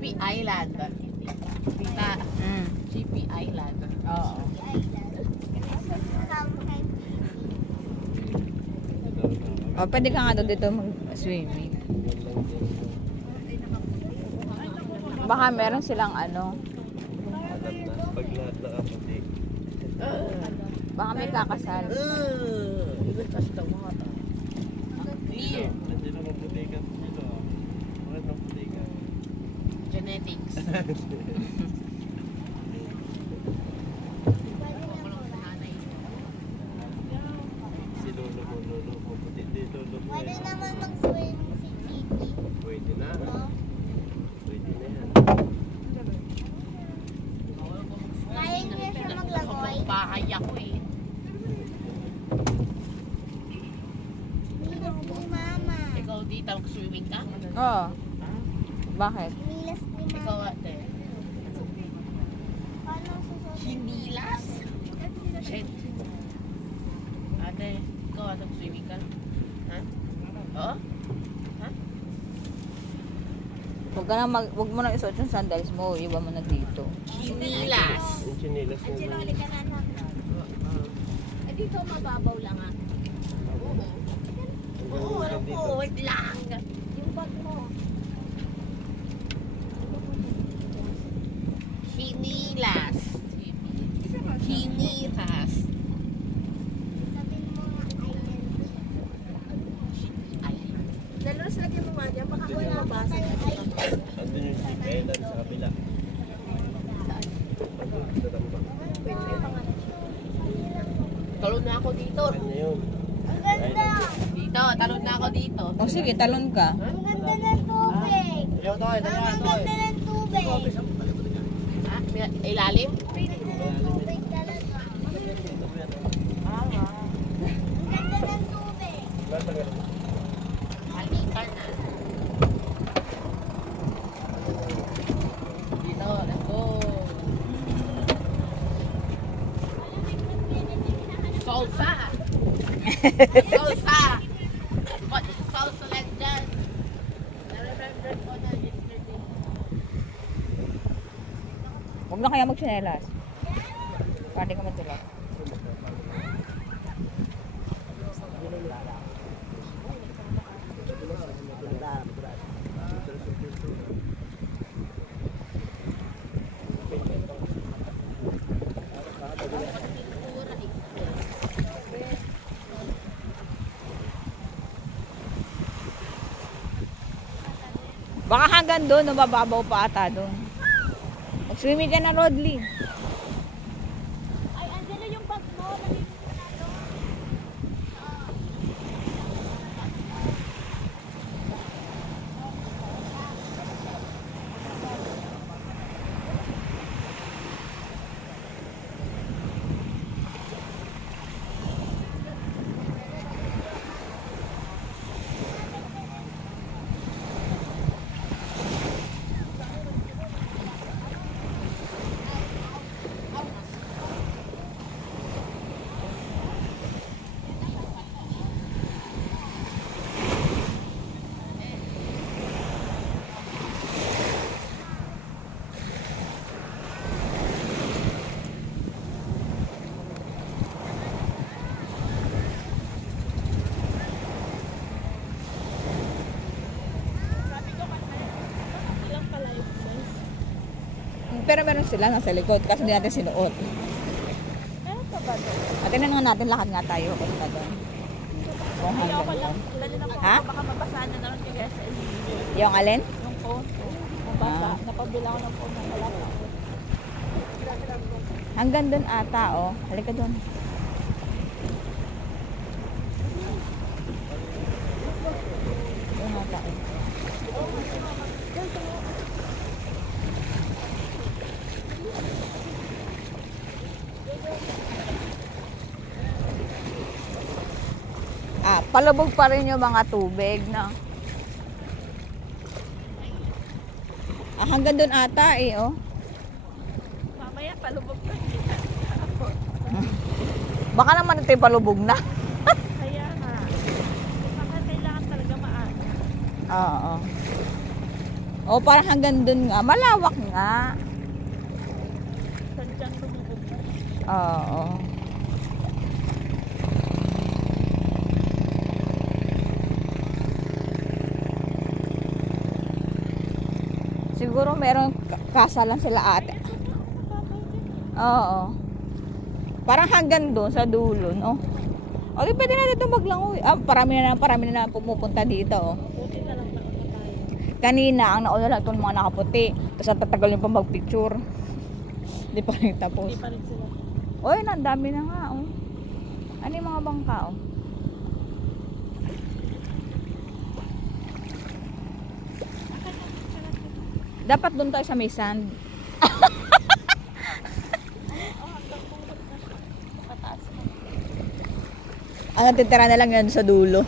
Chippy Island. Tita. Chippy Island. Oo. Oh, pwede ka nga dito mag-swimming. Baka meron silang ano. Pag lahat nakaputi. Baka may kakasal. Even touch the water. Clear. Nandiyan na maputi ka dito. Bakit maputi ka? Genetics. Si lolo mo puti din. Lolo mo Pwede yan. naman mag-swim si Chicky. Pwede na. No? Pwede na yan. Kaya niya siya maglangoy. Bahay ako eh. Milas ni Mama. Ikaw dito, mag-swimming ka? Oo. Bakit? Milas ni Ikaw Mama. ate. Paano susunod? Hinilas? Shit. Ate, ikaw ate, mag-swimming ka? Ha? Oo? Ha? Huwag mo na isuot yung sandals mo, iwan mo na dito. Hinilas. Yung chinilas na Angelo, lang. halika na anak. Dito mababaw lang ah. Oo, alam ko, wait lang. Yung bag mo. Hinilas. Hinilas. Sabihin mo nga, island. Dalos lagi mo nga dyan, baka Wala pa tayo island. Andun yung Chick Island sa kabila. Sa tambak. talon na ako dito. Ano yun? Ang ganda! Dito, talon na ako dito. O sige, talon ka. Ang ganda ng tubig! Mama, ang ganda ng tubig! Ha? May ilalim? Ang ganda ng tubig talaga. Ang ganda ng tubig! Nasa ganun. Halika na. Dito, let's go. Salsa! Salsa! What is salsa like that? Na-remember ko na yesterday. Huwag na kaya magsinelas. Para di ka matulog. Baka hanggang doon, no, mababaw pa ata doon. Mag-swimming ka na, Rodley. Ay, Angelo, yung bag mo. Nandito ka na doon. Pero meron sila nasa likod kasi hindi natin sinuot. Meron pa ba doon? At nga natin, lakad nga tayo. Punta doon. Kung hanggang doon. Lalo na po, Ha? baka mabasa na naman kay SL. Yung alin? Yung phone. Mabasa. Napabila ko ng phone ng malaki. Hanggang doon ata, oh. Halika doon. Doon ata, eh. Palubog pa rin yung mga tubig, no? Hanggang doon ata, eh, oh. Mamaya palubog pa. Baka naman ito yung palubog na. Kaya nga. Baka kailangan talaga maaga. Oo. O O, parang hanggang dun nga. Malawak nga. Sadyang lumubog na. Oo. Siguro merong kasa lang sila ate. Oo. Parang hanggang doon sa dulo, no? O, di pwede natin ito maglangoy. Parami na pumupunta dito, oh. Buti na lang nauna tayo. Kanina, ang nauna lang itong mga nakaputi. Tapos ang tatagal yung pa magpicture. Di pa rin tapos. Hindi pa rin sila. Uy, ang dami na nga, oh. Ano yung mga bangka, oh? Dapat doon tayo sa may sand. Hanggang pulot na siya. Pataas na. Ang natitira na lang yan sa dulo.